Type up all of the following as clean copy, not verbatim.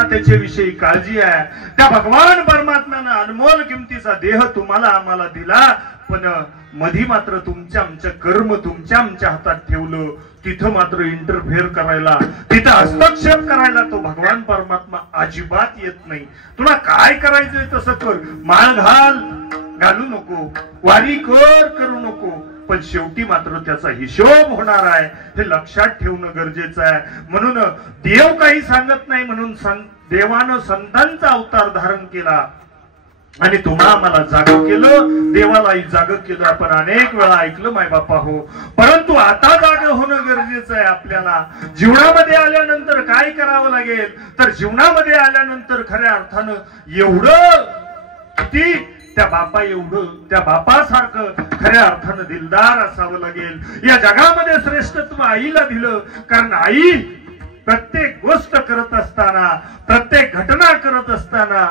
असताना त्याच्याविषयी काळजी आहे. त्या भगवान परमात्म्यानं अनमोल किमतीचा देह तुम्हाला आम्हाला दिला, पण मधी मात्र तुमच्या आमच्या कर्म तुमच्या आमच्या हातात ठेवलं. तिथं मात्र इंटरफेअर करायला, तिथं हस्तक्षेप करायला तो भगवान परमात्मा अजिबात येत नाही. तुला काय करायचंय तसं कर, माळ घालू नको, वारी करू नको, पण शेवटी मात्र त्याचा हिशोब होणार आहे हे लक्षात ठेवणं गरजेचं आहे. म्हणून देव काही सांगत नाही म्हणून देवानं संतांचा अवतार धारण केला आणि तुम्हाला मला जाग केलं, देवालाही जाग केलं. आपण अनेक वेळा ऐकलं माय बापा हो, परंतु आता जाग होणं गरजेचं आहे. आपल्याला जीवनामध्ये आल्यानंतर काय करावं लागेल, तर जीवनामध्ये आल्यानंतर खऱ्या अर्थानं एवढं किती त्या बापा एवढं त्या बापासारखं खऱ्या अर्थानं दिलदार असावं लागेल. या जगामध्ये श्रेष्ठत्व आईला दिलं, कारण आई प्रत्येक गोष्ट करत असताना, प्रत्येक घटना करत असताना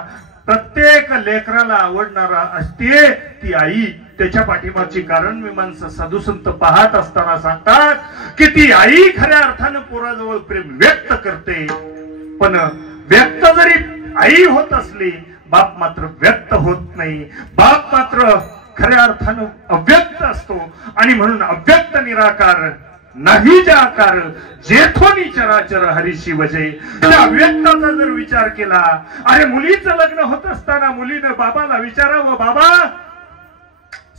प्रत्येक लेकराला आवडणारा असते ती आई. त्याच्या पाठीमागची कारण मीमांसा साधुसंत पाहत असताना सांगतात की ती आई खऱ्या अर्थानं पोराजवळ प्रेम व्यक्त करते, पण व्यक्त जरी आई होत असली, बाप मात्र व्यक्त होत नाही. बाप मात्र खऱ्या अर्थानं अव्यक्त असतो आणि म्हणून अव्यक्त निराकार नाही जाकार जेथोनी चराचर हरीशी वजे. त्या अव्यक्ताचा जर विचार केला, अरे मुलीचं लग्न होत असताना मुलीनं बाबाला विचारावं, बाबा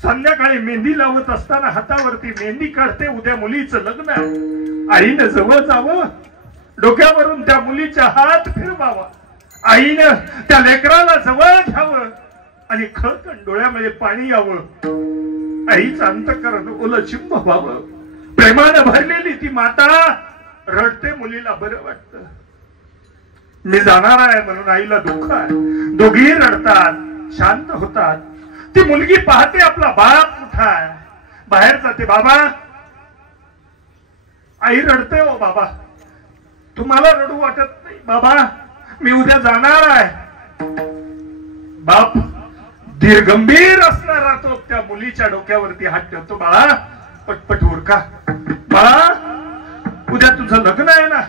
संध्याकाळी मेहंदी लावत असताना हातावरती मेहंदी काढते, उद्या मुलीचं लग्न आहे. आईनं जवळ जावं, डोक्यावरून त्या मुलीचा हात फिरवावा, आईनं त्या लेकराला जवळ घ्यावं आणि खळकण डोळ्यामध्ये पाणी यावं. आईचं अंतःकरण ओलचिंब व्हावं. प्रेमानं भरलेली ती माता रडते, मुलीला बरं वाटतं, मी जाणार आहे म्हणून आईला दुःख आहे. दोघी रडतात, शांत होतात. ती मुलगी पाहते आपला बाप कुठाय, बाहेर जाते. बाबा, आई रडते, ओ बाबा तुम्हाला रडू वाटत नाही? बाबा मी उद्या जाणार आहे. बाप धीरगंभीर असणारा तो त्या मुलीच्या डोक्यावरती हात ठेवतो. बाळा पटपट उरका, बाळा उद्या तुझं लग्न आहे ना,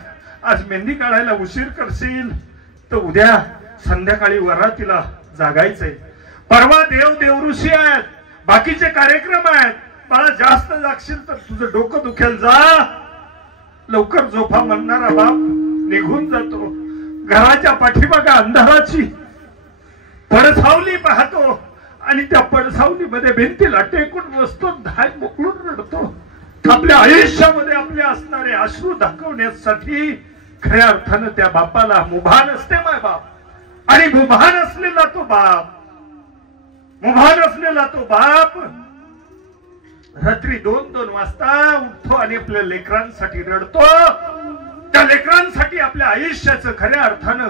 आज मेहंदी काढायला उशीर करशील तर उद्या संध्याकाळी वरातीला जागायचंय. परवा देवऋषी आहेत, बाकीचे कार्यक्रम आहेत. बाळा जास्त जागशील तर तुझं डोकं दुखेल, जा लवकर झोपा म्हणणारा बाप निघून जातो. घराच्या पाठीमागा अंधाराची पडसावली पाहतो आणि त्या पडसावलीमध्ये भिंतीला टेकून बसतो, धाय मोकळून रडतो. आपल्या आयुष्यामध्ये आपले असणारे अश्रू दाखवण्यासाठी खऱ्या अर्थानं त्या बापाला मुभान असते माय बाप. आणि मुभान असलेला तो बाप रात्री 2-2 वाजता उठतो आणि आपल्या लेकरांसाठी रडतो. त्या लेकरांसाठी आपल्या आयुष्याचं खऱ्या अर्थानं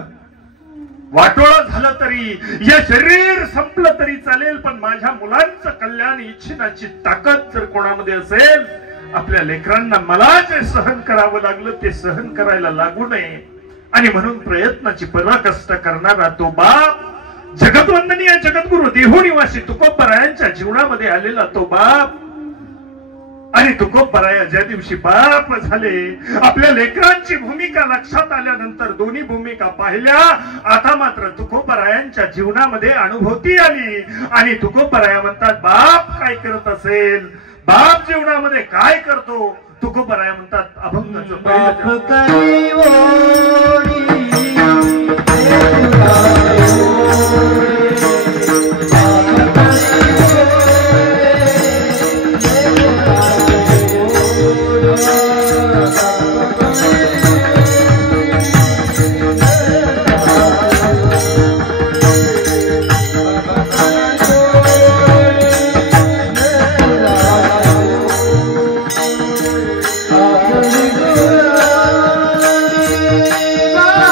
वाटोळं झालं तरी, हे शरीर संपलं तरी चालेल, पण माझ्या मुलांचं कल्याण इच्छिनाची ताकद जर कोणामध्ये असेल, आपल्या लेकरांना मला जे सहन करावं लागलं ते सहन करायला लागू नये. आणि म्हणून प्रयत्नाची पराकष्ट करणारा तो बाप, जगतवंदनीय जगद्गुरु देहोनिवासी तुकोबरायांच्या जीवनामध्ये आलेला तो बाप. आणि तुकोबराया ज्या दिवशी बाप झाले, आपल्या लेकरांची भूमिका लक्षात आल्यानंतर दोन्ही भूमिका पाहिल्या. आता मात्र तुकोबरायांच्या जीवनामध्ये अनुभूती आली आणि तुकोबराया म्हणतात, बाप काय करत असेल, बाप जीवनामध्ये काय करतो. तुकोबराया म्हणतात, अभंगाचं Ah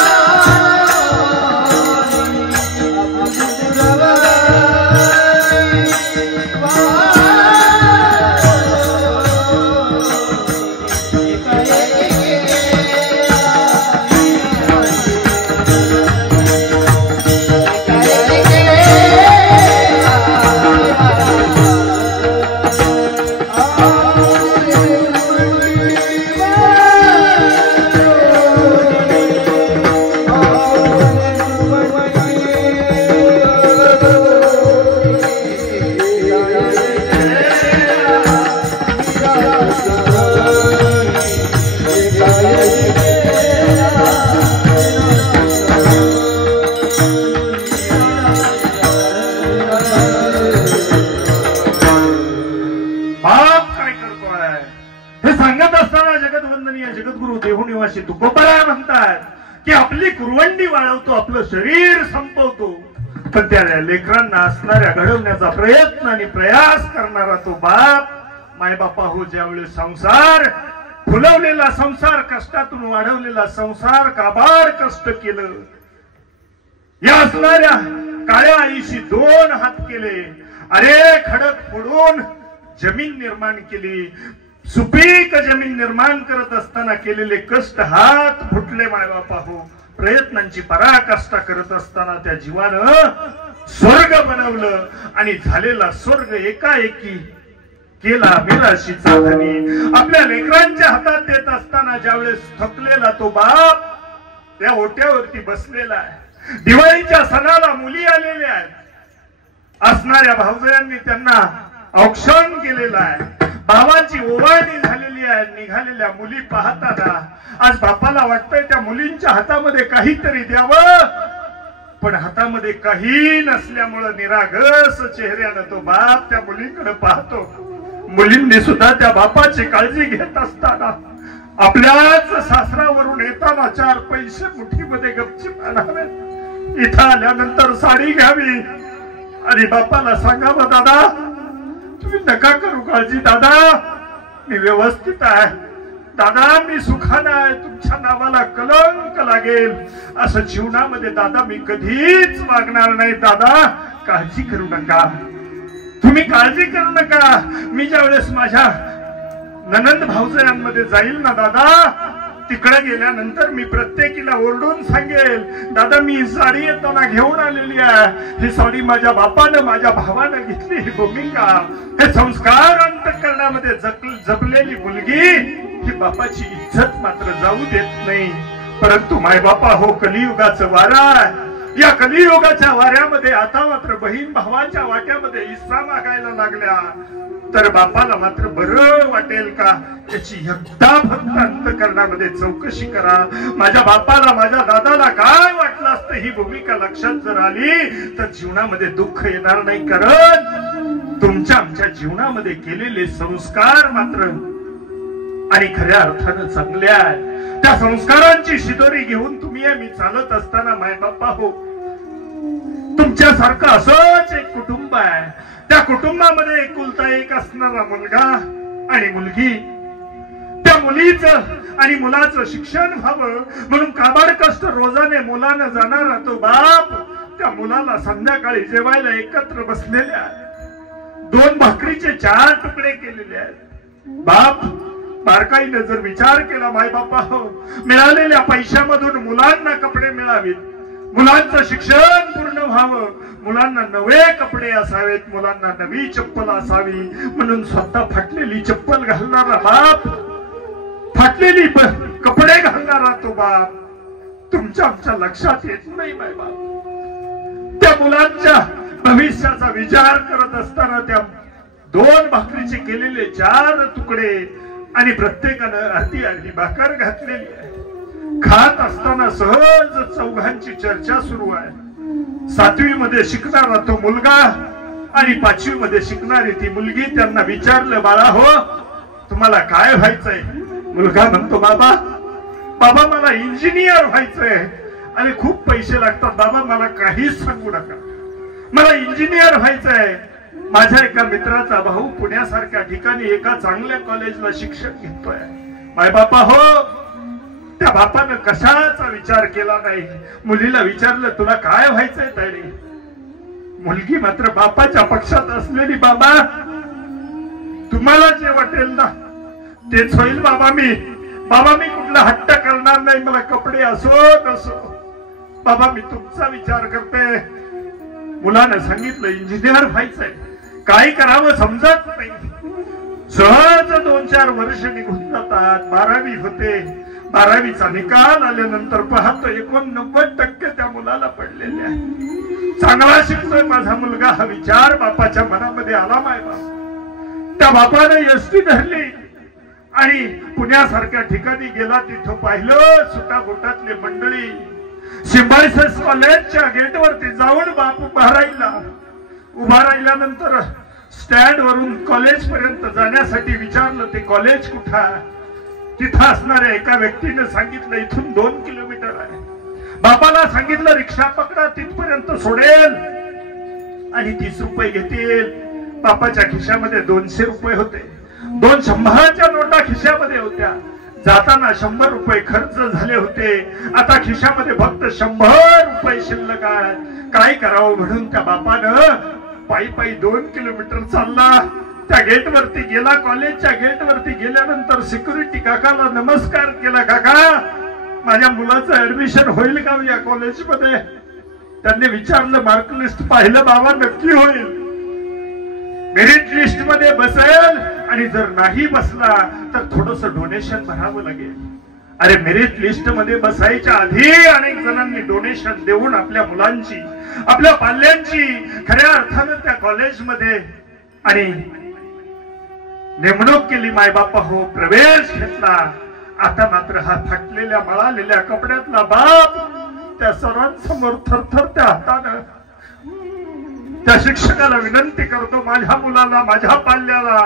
गवंडी वाळवतो, आपलं शरीर संपवतो, पण त्या लेकरांना असणाऱ्या घडवण्याचा प्रयत्न आणि प्रयास करणारा तो बाप मायबापा हो. ज्यावेळेस संसार फुलवलेला संसार, कष्टातून वाढवलेला संसार, काबाड कष्ट केलं, या असणाऱ्या काळ्या आईशी 2 हात केले, अरे खडक फोडून जमीन निर्माण केली, सुपीक जमीन निर्माण करत असताना केलेले कष्ट हात फुटले मायबापा हो. प्रयत्नांची पराकाष्ठा करत असताना त्या जीवानं स्वर्ग बनवलं आणि झालेला स्वर्ग एकाएकी केला मिराशी चांदणी. आपल्या लेकरांच्या हातात देत असताना ज्यावेळेस थकलेला तो बाप त्या ओट्यावरती बसलेला आहे. दिवाळीच्या सणाला मुली आलेल्या आहेत, असणाऱ्या भावजयांनी त्यांना औक्षण केलेलं आहे, भावाची ओवाळणी झालेली आहे. निघालेल्या मुली पाहताना आज बापाला वाटतंय त्या मुलींच्या हातामध्ये काहीतरी द्यावं, पण हातामध्ये काही नसल्यामुळं निरागस चेहऱ्यानं तो बाप त्या मुलींकडे पाहतो. मुलींनी सुद्धा त्या बापाची काळजी घेत असताना आपल्याच सासरावरून येताना 4 पैसे मुठीमध्ये गपचूप आणावेत, इथं आल्यानंतर साडी घ्यावी आणि बापाला सांगावं, दादा तुम्ही नका करू काळजी, दादा मी व्यवस्थित आहे, दादा मी सुखानं आहे, तुमच्या नावाला कलंक लागेल असं जीवनामध्ये दादा मी कधीच वागणार नाही, दादा काळजी करू नका, तुम्ही काळजी करू नका. मी ज्या वेळेस माझ्या ननंद भाऊजयांमध्ये जाईल ना दादा, तिकडे गेल्यानंतर मी प्रत्येकीला ओरडून सांगेल, दादा मी साडी येताना घेऊन आलेली आहे, ही साडी माझ्या बापानं माझ्या भावानं घेतली, ही भूमिका, हे संस्कार अंतःकरणामध्ये जपलेली मुलगी ही बापाची इज्जत मात्र जाऊ देत नाही. परंतु मायबापा हो, कलियुगाचं वारा आहे, या कलियुगाच्या वाऱ्यामध्ये आता मात्र बहीण भावाच्या वाट्यामध्ये हिस्सा मागायला लागल्या तर बापाला मात्र बरं वाटेल का, त्याची एकदा फक्त अंतःकरणामध्ये चौकशी करा. माझ्या बापाला माझ्या दादाला काय वाटलं असतं, ही भूमिका लक्षात जर आली तर जीवनामध्ये दुःख येणार नाही. कारण तुमच्या आमच्या जीवनामध्ये केलेले संस्कार मात्र आणि खऱ्या अर्थानं चांगले आहेत. त्या संस्कारांची शिदोरी घेऊन तुम्ही मी चालत असताना मायबापा हो, तुमच्यासारखं असंच एक कुटुंब आहे, त्या कुटुंबामध्ये एकुलता एक असणारा मुलगा आणि मुलगी, त्या मुलीचं आणि मुलाचं शिक्षण व्हावं म्हणून काबाड कष्ट रोजाने मुलानं जाणारा तो बाप त्या मुलाला संध्याकाळी जेवायला एकत्र बसलेले आहेत, 2 भाकरीचे 4 तुकडे केलेले आहेत. बाप बारकाईने जर विचार केला, मायबापा हो मिळालेल्या पैशामधून मुलांना कपडे मिळावेत, मुलांचं शिक्षण पूर्ण व्हावं, मुलांना नवे कपडे असावेत, मुलांना नवी चप्पल असावी म्हणून स्वतः फाटलेली चप्पल घालणारा बाप, फाटलेली कपडे घालणारा तो बाप तुमच्या आमच्या लक्षात येत नाही. मायबाप त्या मुलांच्या भविष्याचा विचार करत असताना त्या 2 भाकरीचे केलेले 4 तुकडे आणि प्रत्येकानं अर्धी भाकर घातलेली आहे. खात असताना सहज चौघांची चर्चा सुरू आहे. 7वी मध्ये शिकणारा तो मुलगा आणि 5वी मध्ये शिकणारी ती मुलगी, त्यांना विचारलं, बाळा हो तुम्हाला काय व्हायचंय? मुलगा म्हणतो, बाबा बाबा मला इंजिनियर व्हायचंय आणि खूप पैसे लागतात, बाबा मला काहीच सांगू नका, मला इंजिनियर व्हायचंय. माझ्या एका मित्राचा भाऊ पुण्यासारख्या ठिकाणी एका चांगल्या कॉलेजला शिक्षण घेतोय. मायबापा हो, त्या बापानं कशाचा विचार केला नाही. मुलीला विचारलं, तुला काय व्हायचंय ताई? मुलगी मात्र बापाच्या पक्षात असलेली, बाबा तुम्हाला जे वाटेल ना तेच होईल बाबा, मी कुठला हट्ट करणार नाही, मला कपडे असो नसो, बाबा मी तुमचा विचार करते. मुलानं सांगितलं इंजिनियर व्हायचंय, काय करावं समजत नाही. सहज 2-4 वर्ष निघून जातात. 12वी होते. 12वीचा निकाल आल्यानंतर पाहतो 89% त्या मुलाला पडलेले आहे. चांगला शिकतोय माझा मुलगा, हा विचार बापाच्या मनामध्ये आला. मायबाप त्या बापाने एसटी धरली आणि पुण्यासारख्या ठिकाणी गेला. तिथं पाहिलं सुटा गोटातले मंडळी सिम्बायसिस कॉलेजच्या गेटवरती जाऊन बाप उभा राहिल्यानंतर स्टँड वरून कॉलेज पर्यंत जाण्यासाठी विचारलं, ते कॉलेज कुठं आहे? तिथं असणाऱ्या एका व्यक्तीने सांगितलं, इथून 2 किलोमीटर आहे. बापाला सांगितलं रिक्षा पकडा, तिथपर्यंत सोडेल आणि 30 रुपये घेतील. बापाच्या खिशामध्ये 200 रुपये होते. 2 100च्या नोटा खिशामध्ये होत्या. जाताना 100 रुपये खर्च झाले होते. आता खिशामध्ये फक्त 100 रुपये शिल्लक आहे. काय करावं म्हणून त्या बापानं पायी पायी 2 किलोमीटर चालला. त्या गेट वरती गेला. कॉलेजच्या गेट वरती गेल्यानंतर सिक्युरिटी काकाला नमस्कार केला. काका, माझ्या मुलाचं ऍडमिशन होईल का या कॉलेजमध्ये? त्यांनी विचारलं. मार्क लिस्ट पाहिलं बाबा? नक्की होईल. मेरिट लिस्ट मध्ये बसेल आणि जर नाही बसला तर थोडस डोनेशन भरावं लागेल. अरे, मेरिट लिस्ट मध्ये बसायच्या आधी अनेक जणांनी डोनेशन देऊन आपल्या मुलांची, आपल्या पाल्यांची खऱ्या अर्थानं त्या कॉलेजमध्ये आणि नेमणूक केली. मायबापा हो, प्रवेश घेतला. आता मात्र हा फाटलेल्या मळालेल्या कपड्यातला बाप त्या सर्वांसमोर थरथरत्या हातानं त्या शिक्षकाला विनंती करतो, माझ्या मुलाला, माझ्या पाल्याला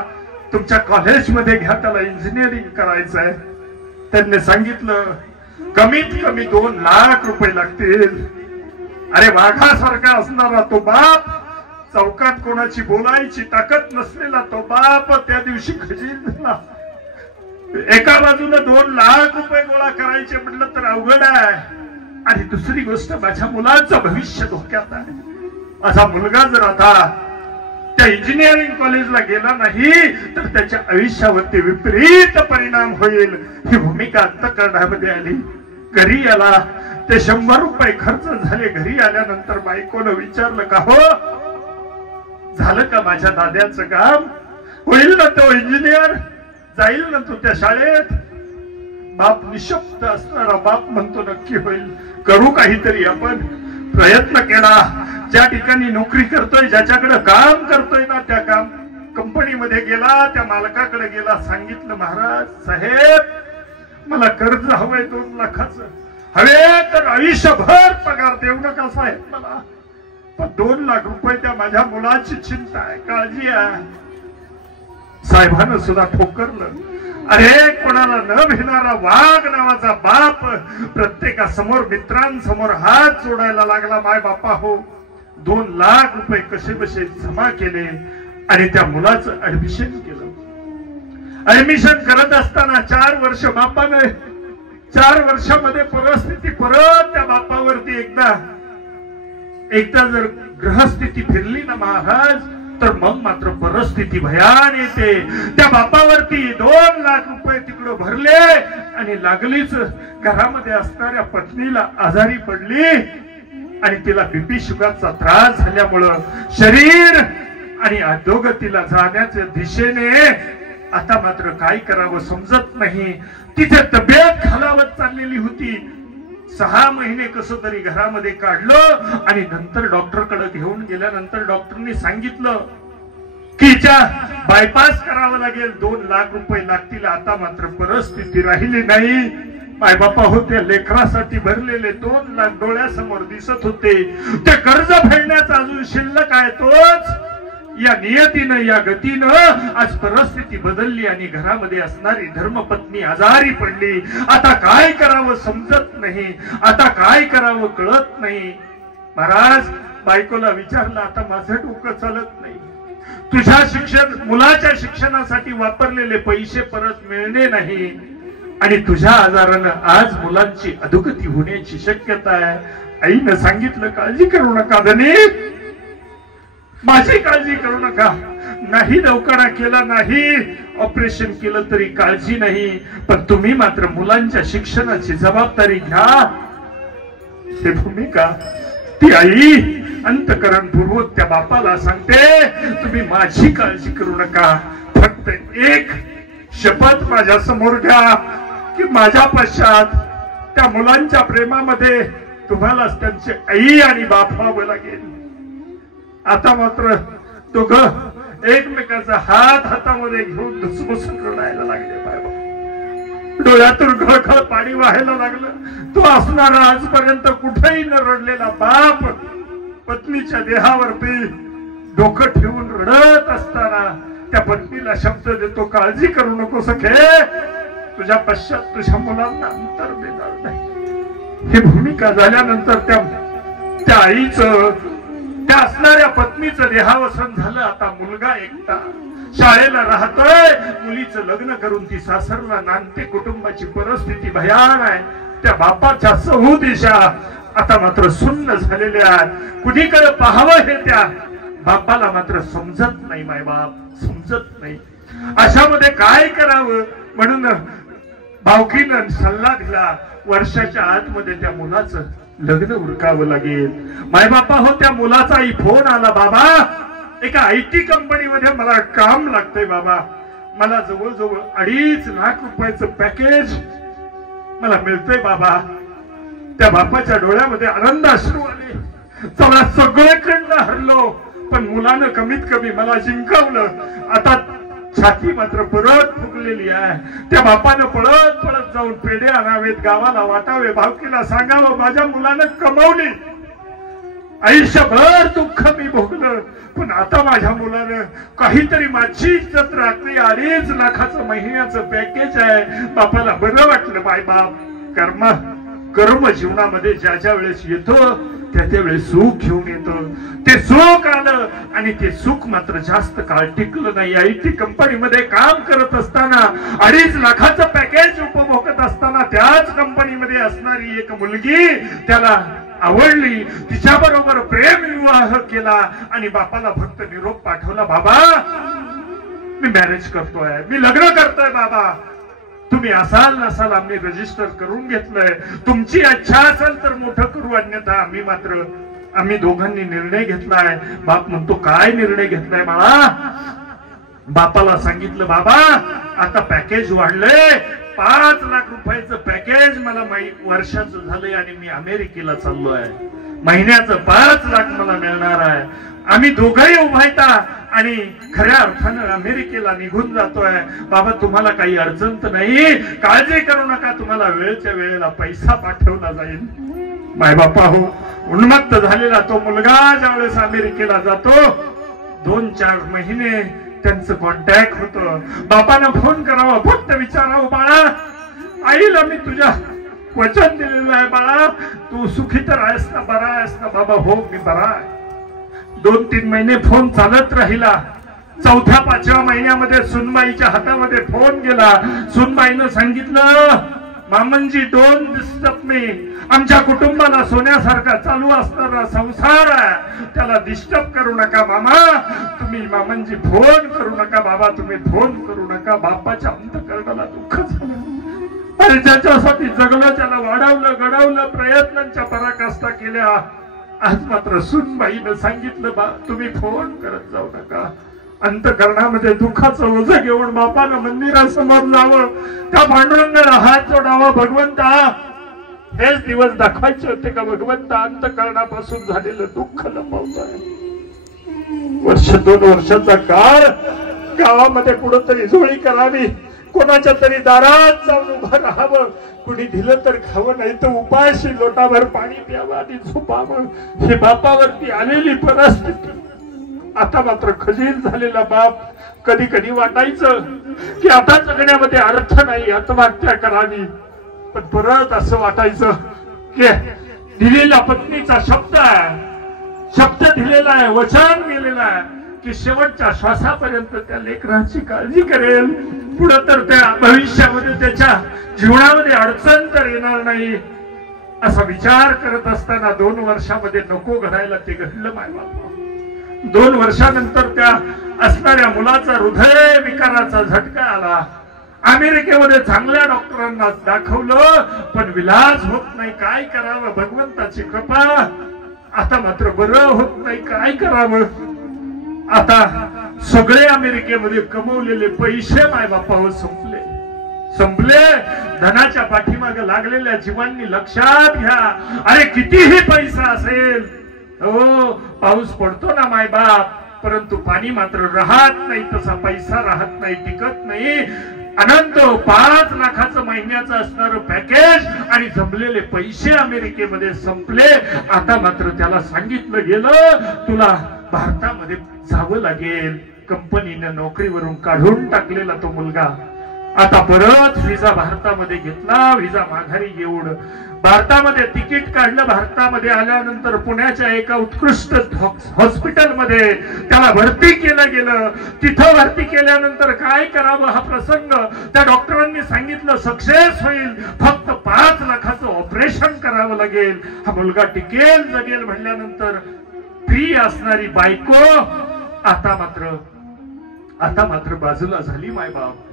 तुमच्या कॉलेजमध्ये घ्या, त्याला इंजिनिअरिंग करायचंय. त्यांनी सांगितलं कमीत कमी 2 लाख रुपये लागतील. अरे, वाघासारखा असणारा तो बाप, चौकात कोणाची बोलायची ताकद नसलेला तो बाप त्या दिवशी खजील झाला. एका बाजूला 2 लाख रुपये गोळा करायचे म्हटलं तर अवघड आहे. आणि दुसरी गोष्ट, माझ्या मुलाचं भविष्य धोक्यात आहे. माझा मुलगा जर आता त्या इंजिनिअरिंग कॉलेजला गेला नाही तर त्याच्या आयुष्यावरती विपरीत परिणाम होईल. ही भूमिका अंतःकरणामध्ये आली. घरी आला. ते 100 रुपये खर्च झाले. घरी आल्यानंतर बायकोनं विचारलं, का हो, झालं का माझ्या दाद्याचं काम? होईल ना तो इंजिनियर? जाईल ना तो त्या शाळेत? बाप निशब्द असणारा बाप म्हणतो, नक्की होईल. करू काहीतरी आपण. प्रयत्न केला. ज्या ठिकाणी नोकरी करतोय, ज्याच्याकडे काम करतोय ना, त्या काम कंपनीमध्ये गेला. त्या मालकाकडे गेला. सांगितलं, महाराज साहेब, मला कर्ज हवंय 2 लाखाचं. हवे तर आयुष्यभर पगार देऊ नका साहेब मला, पण 2 लाख रुपये त्या माझ्या मुलाची चिंता आहे, काळजी आहे. साहेबांना सुद्धा ठोकरलं. अरे, कोणाला न भिणारा वाघ नावाचा बाप प्रत्येकासमोर, मित्रांसमोर हात जोडायला लागला. माय बापा हो, 2 लाख रुपये कसे बसे जमा केले आणि त्या मुलाचं ऍडमिशन केलं. ऍडमिशन करत असताना 4 वर्ष बापाने, 4 वर्षामध्ये परिस्थिती परत त्या बापावरती एकदा जर ग्रहस्थिती फिरली ना महाराज, तर मग मात्र परिस्थिती भयान येते. त्या बापावरती 2 लाख रुपये तिकडं भरले आणि लागलीच घरामध्ये असणाऱ्या पत्नीला आजारी पडली आणि तिला बीपी शुगरचा त्रास झाल्यामुळं शरीर आणि अधोगतीला जाण्याच्या दिशेने आता मात्र काय करावं समजत नाही. तिथे तब्येत खालावत चाललेली होती. 6 महिने कसं तरी घरामध्ये काढलं आणि नंतर डॉक्टरकडे घेऊन गेल्यानंतर डॉक्टरनी सांगितलं की हिच्या बायपास करावं लागेल, 2 लाख रुपये लागतील. आता मात्र परिस्थिती राहिली नाही. मायबापा होते, लेकरासाठी भरलेले 2 लाख डोळ्यासमोर दिसत होते. ते कर्ज फेडण्याचा अजून शिल्लक आहे तोच. या नियतीनं, या गतीनं आज परिस्थिती बदलली आणि घरामध्ये असणारी धर्मपत्नी आजारी पडली. आता काय करावं समजत नाही, आता काय करावं कळत नाही. महाराज बायकोला विचारलं, आता माझं डोकं चालत नाही. तुझ्या मुलाच्या शिक्षणासाठी वापरलेले पैसे परत मिळणे नाही आणि तुझ्या आजारानं आज मुलांची अधोगती होण्याची शक्यता आहे. आईनं सांगितलं, काळजी करू नका धनी, माझी काळजी करू नका. नाही दवाखाना केला, नाही ऑपरेशन केलं तरी काळजी नाही, पण तुम्ही मात्र मुलांच्या शिक्षणाची जबाबदारी घ्या. हे भूमिका ती आई अंतःकरणपूर्वक त्या बापाला सांगते, तुम्ही माझी काळजी करू नका. फक्त एक शपथ माझ्या समोर घ्या की माझ्या पश्चात त्या मुलांच्या प्रेमामध्ये तुम्हालाच त्यांचे आई आणि बाप व्हावं लागेल. आता मात्र दोघं एकमेकाचा हात हातामध्ये घेऊन धुसमुसून रडायला लागले. डोळ्यातून खळखळ पाणी व्हायला लागलं. तो असणारा आजपर्यंत कुठेही न रडलेला बाप पत्नीच्या देहावरती डोकं ठेवून रडत असताना त्या पत्नीला शब्द देतो, काळजी करू नको सखे, तुझ्या पश्चात तुझ्या मुलांना अंतर देणार नाही. ही भूमिका झाल्यानंतर त्या आईचं, त्या असणाऱ्या पत्नीचं देहावसन झालं. आता मुलगा एकटा शाळेला राहतोय, मुलीचं लग्न करून ती सासरला नांदते. कुटुंबाची परिस्थिती भयान आहे. त्या बापाच्या सहू दिशा आता मात्र सुन्न झालेल्या आहेत. कुणीकडे पाहावं हे त्या बापाला मात्र समजत नाही. मायबाप समजत नाही. अशामध्ये काय करावं म्हणून भावकीनं सल्ला दिला, वर्षाच्या आतमध्ये त्या मुलाचं लग्न उरकावं लागेल. मायबापा हो, त्या मुलाचाही फोन आला, बाबा एका IT कंपनीमध्ये मला काम लागतंय बाबा, मला जवळजवळ 2.5 लाख रुपयाचं पॅकेज मला मिळतंय बाबा. त्या बापाच्या डोळ्यामध्ये आनंद अश्रू आले. चला सगळीकडनं हरलो, पण मुलानं कमीत कमी मला जिंकवलं. आता छाती मात्र परत फुगलेली आहे. त्या बापानं पळत पळत जाऊन पेढे आणावेत, गावाला वाटावे, भावकीला सांगावं माझ्या मुलानं कमवली. आयुष्यभर दुःख मी भोगलं, पण आता माझ्या मुलानं काहीतरी माझी इज्जत राखली. 2.5 लाखाचं महिन्याचं पॅकेज आहे. बापाला बरं वाटलं. बाप कर्म जीवनामध्ये ज्या ज्या वेळेस येतो त्या वेळेस सुख घेऊन येतो. ते सुख आलं आणि ते सुख मात्र जास्त काळ टिकलं नाही. IT कंपनीमध्ये काम करत असताना 2.5 लाखाचं पॅकेज उपभोगत असताना त्याच कंपनीमध्ये असणारी एक मुलगी त्याला आवडली. तिच्या बरोबर प्रेम विवाह केला आणि बापाला फक्त निरोप पाठवला, बाबा मी मॅरेज करतोय, मी लग्न करतोय बाबा, तुम्ही असाल नसाल आम्ही रजिस्टर करून घेतलंय, तुमची इच्छा असेल तर मोठं करू, अन्यथा आम्ही दोघांनी निर्णय घेतलाय. बाप म्हणतो, काय निर्णय घेतलाय बाळा? बापाला सांगितलं, बाबा आता पॅकेज वाढलंय, 5 लाख रुपयाचं पॅकेज मला वर्षाचं झालंय आणि मी अमेरिकेला चाललोय. महिन्याचं 5 लाख मला मिळणार आहे. आम्ही दोघंही उभायता आणि खऱ्या अर्थानं अमेरिकेला निघून जातोय. बाबा तुम्हाला काही अडचण तर नाही, काळजी करू नका, तुम्हाला वेळच्या वेळेला पैसा पाठवला जाईल. मायबापा हो, उन्मत्त झालेला तो मुलगा ज्यावेळेस अमेरिकेला जातो, 2-4 महिने त्यांचं कॉन्टॅक्ट होतं. बापानं फोन करावा, फक्त विचारावं, बाळा आईला मी तुझ्या वचन दिलेलं आहे, बाळा तू सुखी तर आहेस ना, बरा आहेस ना? बाबा हो मी बरा आहे. 2-3 महिने फोन चालत राहिला. 4-5व्या महिन्यामध्ये सुनबाईच्या हातामध्ये फोन गेला. सुनबाईनं सांगितलं, मामनजी डोंट डिस्टर्ब मी, आमच्या कुटुंबाला सोन्यासारखा चालू असणारा संसार आहे, त्याला डिस्टर्ब करू नका मामा, तुम्ही मामनजी फोन करू नका, बाबा तुम्ही फोन करू नका. बापाच्या अंतःकरणाला दुःख झालं आणि ज्याच्यासाठी जगलं त्याला वाढवलं घडवलं, प्रयत्नांच्या पराकाष्ठा केल्या. आज मात्र सुनबाईनं सांगितलं, बा तुम्ही फोन करत जाऊ नका. अंतःकरणामध्ये दुःखाचं ओझं घेऊन बापानं मंदिरासमोर जावं, त्या पांडुरंगाला हात जोडावा, भगवंता हेच दिवस दाखवायचे होते का भगवंता? अंतःकरणापासून झालेलं दुःख लपवतोय. 1-2 वर्षाचा काळ गावामध्ये कुठंतरी झोळी करावी, कोणाच्या तरी दारात जाऊन उभं राहावं, कुणी दिलं तर खावं, नाही तर उपाशी लोटाभर पाणी प्यावं आणि झोपावं. ही बापावरती आलेली परिस्थिती. आता मात्र खजील झालेला बाप. कधी कधी वाटायचं की आता जगण्यामध्ये अर्थ नाही, आत्महत्या करावी, पण परत असं वाटायचं की दिलेला पत्नीचा शब्द आहे, शब्द दिलेला आहे, वचन गेलेलं आहे की शेवटच्या श्वासापर्यंत त्या लेकराची काळजी करेल. पुढे तर त्या भविष्यामध्ये त्याच्या जीवनामध्ये अडचण तर येणार नाही असा विचार करत असताना 2 वर्षामध्ये नको घडायला ते घडलं. मायबाप 2 वर्षानंतर त्या असणाऱ्या मुलाचा हृदय विकाराचा झटका आला. अमेरिकेमध्ये चांगल्या डॉक्टरांना दाखवलं, पण विलाज होत नाही. काय करावं? भगवंताची कृपा. आता मात्र बरं होत नाही, काय करावं? आता सगळे अमेरिकेमध्ये कमवलेले पैसे मायबापावर संपले. धनाच्या पाठीमागे लागलेल्या जीवांनी लक्षात घ्या, अरे कितीही पैसा असेल, हो पाऊस पडतो ना मायबाप, परंतु पाणी मात्र राहत नाही, तसा पैसा राहत नाही, टिकत नाही. अनंत 5 लाखाचं महिन्याचं असणारं पॅकेज आणि जमलेले पैसे अमेरिकेमध्ये संपले. आता मात्र त्याला सांगितलं गेलं, तुला भारतामध्ये जावं लागेल. कंपनीने नोकरीवरून काढून टाकलेला तो मुलगा आता परत व्हिसा भारतामध्ये घेतला. व्हिसा माघारी घेऊन भारतामध्ये तिकीट काढलं. भारतामध्ये आल्यानंतर पुण्याच्या एका उत्कृष्ट हॉस्पिटलमध्ये त्याला भरती केलं गेलं. तिथं भरती केल्यानंतर काय करावं हा प्रसंग त्या डॉक्टरांनी सांगितलं, सक्सेस होईल, फक्त 5 लाखाचं ऑपरेशन करावं लागेल, हा मुलगा टिकेल जगेल म्हणल्यानंतर प्रिय असणारी बायको आता मात्र बाजूला झाली. मायबाप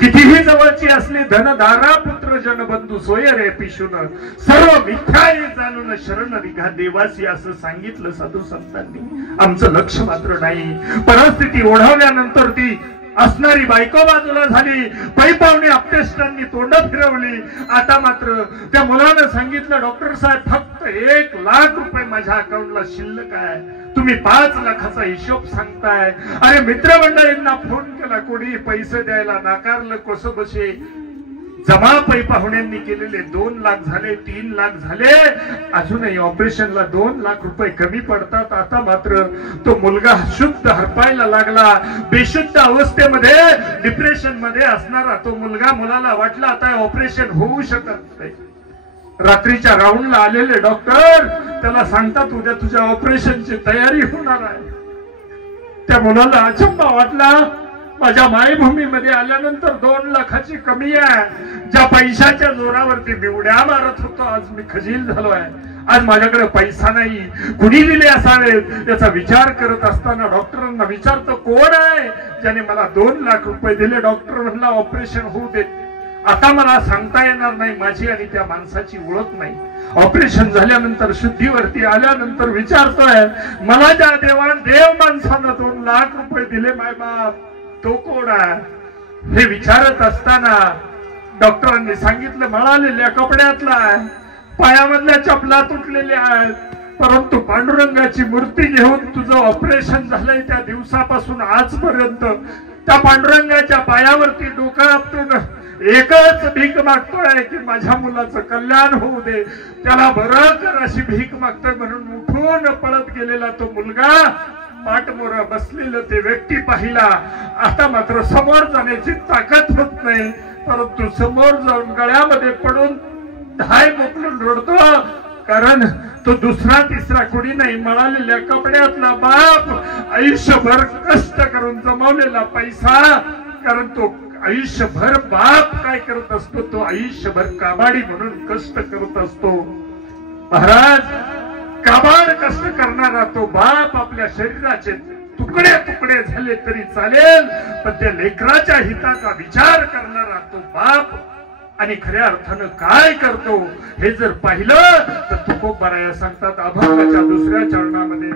कितीही जवळची असली, धनधारा पुत्र जनबंधू सोय रे पिशून, सर्व मिथ्या जाणून शरण निघा देवासी असं सांगितलं साधू संतांनी. आमचं लक्ष मात्र नाही. परिस्थिती ओढवल्यानंतर ती असणारी बायको बाजूला झाली. पैपावणी आपटेष्टांनी तोंड फिरवली. आता मात्र त्या मुलानं सांगितलं, डॉक्टर साहेब फक्त 1 लाख रुपये माझ्या अकाउंटला शिल्लक आहे, तुम्ही 5 लाखाचा हिशोब सांगताय. अरे मित्रमंडळींना फोन केला, कोणी पैसे द्यायला नाकारलं. कसं बसे जमा पाहुण्यांनी केलेले 2 लाख झाले, 3 लाख झाले, अजूनही ऑपरेशनला 2 लाख रुपये कमी पडतात. आता मात्र तो मुलगा शुद्ध हरपायला लागला. बेशुद्ध अवस्थेमध्ये डिप्रेशन मध्ये असणारा तो मुलाला वाटलं आता ऑपरेशन होऊ शकत नाही. रात्रीच्या राऊंडला आलेले डॉक्टर त्याला सांगतात, उद्या तुझ्या ऑपरेशनची तयारी होणार आहे. त्या मुलाला अचंबा वाटला. माझ्या मायभूमीमध्ये आल्यानंतर 2 लाखाची कमी आहे. ज्या पैशाच्या जोरावरती मी उड्या मारत होतो, आज मी खजील झालोय. आज माझ्याकडे पैसा नाही, कुणी दिले असावेत याचा विचार करत असताना डॉक्टरांना विचारतो, कोण आहे ज्याने मला 2 लाख रुपये दिले. डॉक्टर म्हणला, ऑपरेशन होऊ दे. आता मला सांगता येणार नाही, माझी आणि त्या माणसाची ओळख नाही. ऑपरेशन झाल्यानंतर शुद्धीवरती आल्यानंतर विचारतोय, मला ज्या देव माणसानं 2 लाख रुपये दिले मायबाप, तो कोण आहे? हे विचारत असताना डॉक्टरांनी सांगितलं, मळालेल्या कपड्यातला आहे, पायामधल्या चपला तुटलेल्या आहेत, परंतु पांडुरंगाची मूर्ती घेऊन तुझं ऑपरेशन झालंय त्या दिवसापासून आजपर्यंत त्या पांडुरंगाच्या पायावरती डोकं आपटून एकच भीक मागतोय की माझ्या मुलाचं कल्याण होऊ दे, त्याला बरं कर अशी भीक मागतोय. म्हणून उठून पळत गेलेला तो मुलगा पाठमोरा बसलेलं ते व्यक्ती पाहिला. आता मात्र समोर जाण्याची ताकद होत नाही, परंतु समोर जाऊन गळ्यामध्ये पडून धाय मोकलून रडतो. कारण तो दुसरा तिसरा कुणी नाही, मळालेल्या कपड्यातला बाप, आयुष्यभर कष्ट करून जमवलेला पैसा. कारण तो आयुष्यभर बाप काय करत असतो, तो आयुष्यभर काबाडी म्हणून कष्ट करत असतो. महाराज, काबाड कष्ट करणारा तो बाप आपल्या शरीराचे तुकडे तुकडे झाले तरी चालेल, पण त्या लेकराच्या हिताचा विचार करणारा तो बाप आणि खऱ्या अर्थानं काय करतो हे जर पाहिलं तर तुकोबाराया सांगतात अभंगाच्या 2ऱ्या चरणामध्ये,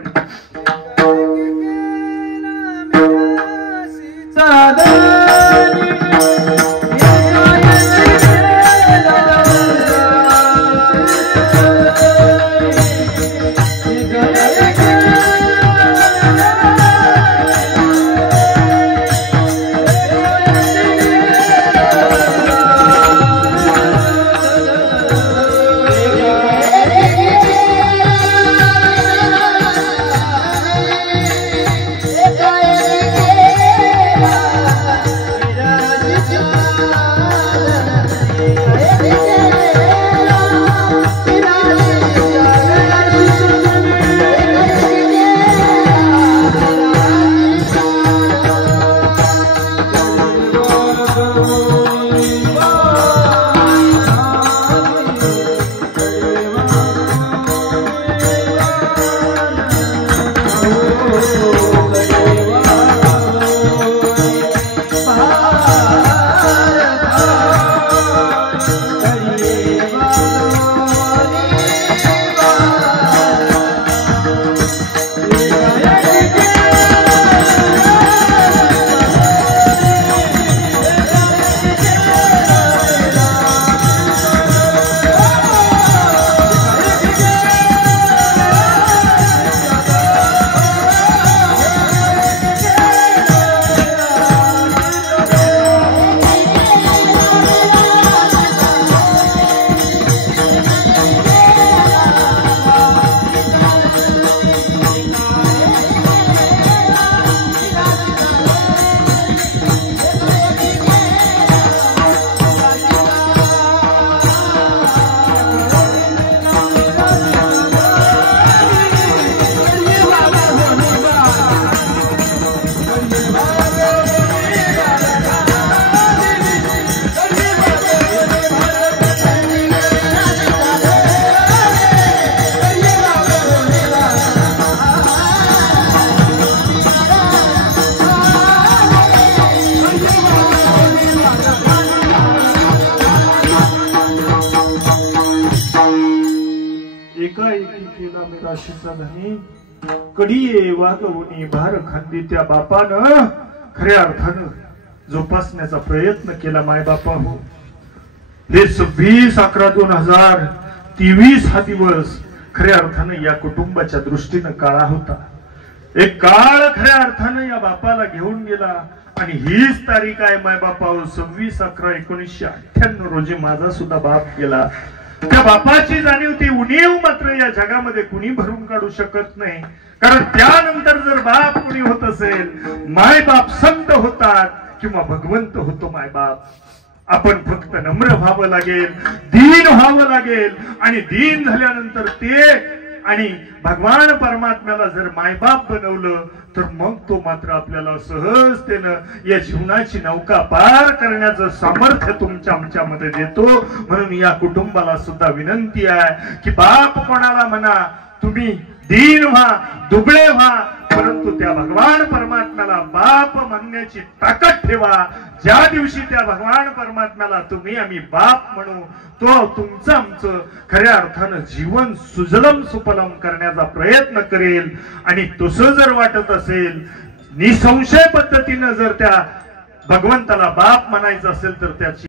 Yeah. काशीचा धनी कडी वागवणी भार खांदी त्या बापानं खऱ्या अर्थानं जोपासण्याचा प्रयत्न केला मायबापा हो. हे 26/11/2023 हा दिवस खऱ्या अर्थानं या कुटुंबाच्या दृष्टीनं काळा होता. एक काळ खऱ्या अर्थानं या बापाला घेऊन गेला आणि हीच तारीख आहे मायबापा हो 26/11/1998 रोजी माझा सुद्धा बाप गेला. त्या बापाची जाणीव ती उणीव मात्र या जगामध्ये कुणी भरून काढू शकत नाही. कारण त्यानंतर जर बाप कुणी होत असेल, मायबाप संत होतात किंवा भगवंत होतो मायबाप. आपण फक्त नम्र व्हावं लागेल, दीन व्हावं लागेल आणि दीन झाल्यानंतर ते आणि भगवान परमात्म्याला जर मायबाप बनवलं तर मग तो मात्र आपल्याला सहजतेनं या जीवनाची नौका पार करण्याचं सामर्थ्य तुमच्या आमच्यामध्ये देतो. म्हणून या कुटुंबाला सुद्धा विनंती आहे की बाप कोणाला म्हणा, तुम्ही दीन व्हा, दुबळे व्हा, परंतु त्या भगवान परमात्म्याला बाप म्हणण्याची ताकद ठेवा. ज्या दिवशी त्या भगवान परमात्म्याला तुम्ही आम्ही बाप म्हणू, तो तुमचं आमचं खऱ्या अर्थानं जीवन सुजलम सुफलम करण्याचा प्रयत्न करेल. आणि तसं जर वाटत असेल, निसंशय पद्धतीनं जर त्या भगवंताला बाप म्हणायचं असेल तर त्याची